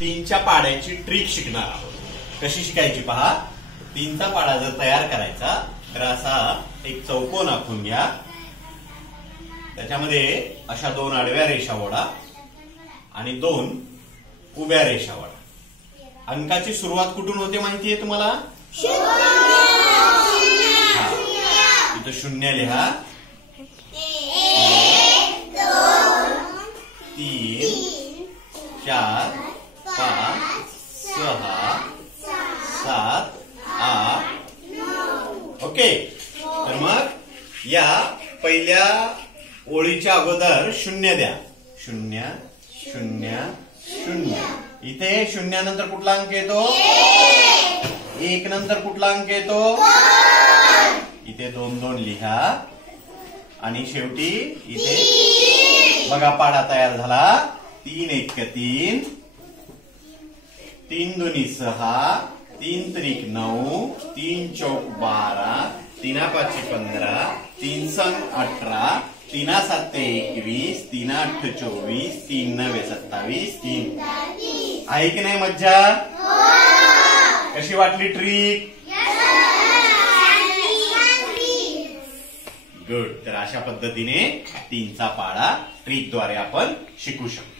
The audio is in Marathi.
तीनच्या पाड्याची ट्रिक शिकणार आहोत. कशी शिकायची पहा. तीनचा पाडा जर तयार करायचा तर असा एक चौकोन आखून घ्या. त्याच्यामध्ये अशा 2 आडव्या रेषा ओढा आणि 2 उभ्या रेषा ओढा. अंकाची सुरुवात कुठून होते माहितीये तुम्हाला? इथं 0 लिहा. 1 2 3 4 5 6 7 8 9. ओके. तर मग या पहिल्या ओळीच्या अगोदर 0 द्या. 0 0 0. इथे 0 नंतर कुठला अंक येतो? 1 नंतर कुठला अंक येतो? इथे 2 2 लिहा आणि शेवटी इथे बघा पाडा तयार झाला. 3 1 3 3 2 6 3 3 9 3 4 12 3 5 15 3 6 18 3 7 21 3 8 24 3 9 27 3 आहे की नाही मज्जा? कशी वाटली ट्रिक? गुड. तर अशा पद्धतीने तीनचा पाडा ट्रिकद्वारे आपण शिकू शकतो.